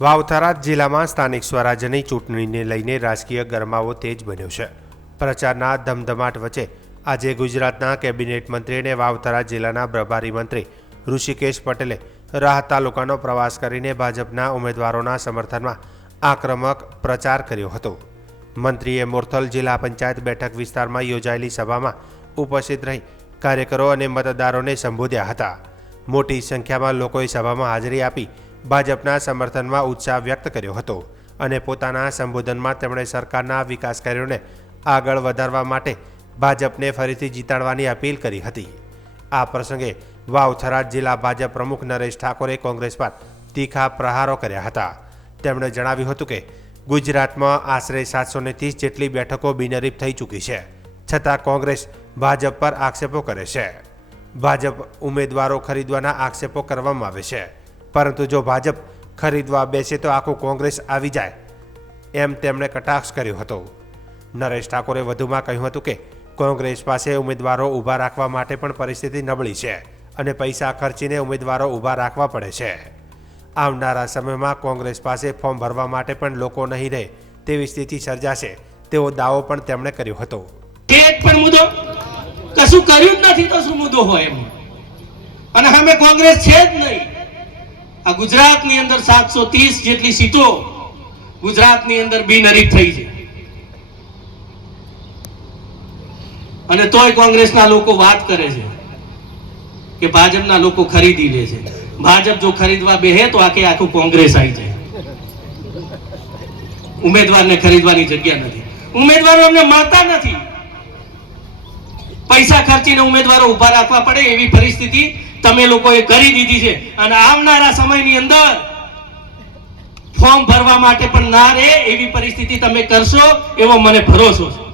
વાવ-થરાદ જિલ્લામાં સ્થાનિક સ્વરાજ્યની ચૂંટણીને લઈને રાજકીય ગરમાવો તેજ બન્યો છે। પ્રચારના ધમધમાટ વચ્ચે આજે ગુજરાતના કેબિનેટ મંત્રી અને વાવ-થરાદ જિલ્લાના પ્રભારી મંત્રી ઋષિકેશ પટેલે રાહત તાલુકાનો પ્રવાસ કરીને ભાજપના ઉમેદવારોના સમર્થનમાં આક્રમક પ્રચાર કર્યો હતો। મંત્રીએ મોરથલ જિલ્લા પંચાયત બેઠક વિસ્તારમાં યોજાયેલી સભામાં ઉપસ્થિત રહી કાર્યકરો અને મતદારોને સંબોધ્યા હતા। મોટી સંખ્યામાં લોકોએ સભામાં હાજરી આપી ભાજપના સમર્થનમાં ઉત્સાહ વ્યક્ત કર્યો હતો અને પોતાના સંબોધનમાં તેમણે સરકારના વિકાસ કાર્યોને આગળ વધારવા માટે ભાજપને ફરીથી જીતાડવાની અપીલ કરી હતી। આ પ્રસંગે વાવ-થરાદ જિલ્લા ભાજપ પ્રમુખ નરેશ ઠાકોરે કોંગ્રેસ પર તીખા પ્રહારો કર્યા હતા। તેમણે જણાવ્યું હતું કે ગુજરાતમાં આશરે 730 જેટલી બેઠકો બિનહરીફ થઈ ચૂકી છે, છતાં કોંગ્રેસ ભાજપ પર આક્ષેપો કરે છે। ભાજપ ઉમેદવારો ખરીદવાના આક્ષેપો કરવામાં આવે છે, પરંતુ જો ભાજપ ખરીદવા બેસે તો આખું કોંગ્રેસ આવી જાય, એમ તેમણે કટાક્ષ કર્યો હતો। નરેશ ઠાકોરે વધુમાં કહ્યું હતું કે કોંગ્રેસ પાસે ઉમેદવારો ઊભા રાખવા માટે પણ પરિસ્થિતિ નબળી છે અને પૈસા ખર્ચીને ઉમેદવારો ઊભા રાખવા પડે છે। આવનારા સમયમાં કોંગ્રેસ પાસે ફોર્મ ભરવા માટે પણ લોકો નહીં રહે તેવી સ્થિતિ સર્જાશે તેવો દાવો પણ તેમણે કર્યો હતો। એક પણ મુદ્દો કશું કર્યું જ નથી તો શું મુદ્દો હોય એમ, અને અમે કોંગ્રેસ છે જ નહીં। આ ગુજરાતની અંદર 730 જેટલી સીટો ગુજરાતની અંદર બિનહરીફ થઈ છે, અને તોય કોંગ્રેસના લોકો વાત કરે છે કે ભાજપના લોકો ખરીદી લે છે। ભાજપ જો ખરીદવા બેહે તો આખું કોંગ્રેસ આવી જાય। ઉમેદવારને ખરીદવાની જગ્યા નથી, ઉમેદવારો અમને મળતા નથી, પૈસા ખર્ચીને ઉમેદવારો ઉભા રાખવા પડે એવી પરિસ્થિતિ તમે લોકોએ કરી દીધી છે, અને આવનારા સમયની અંદર ફોર્મ ભરવા માટે પણ ના રહે એવી પરિસ્થિતિ તમે કરશો એવો મને ભરોસો છે।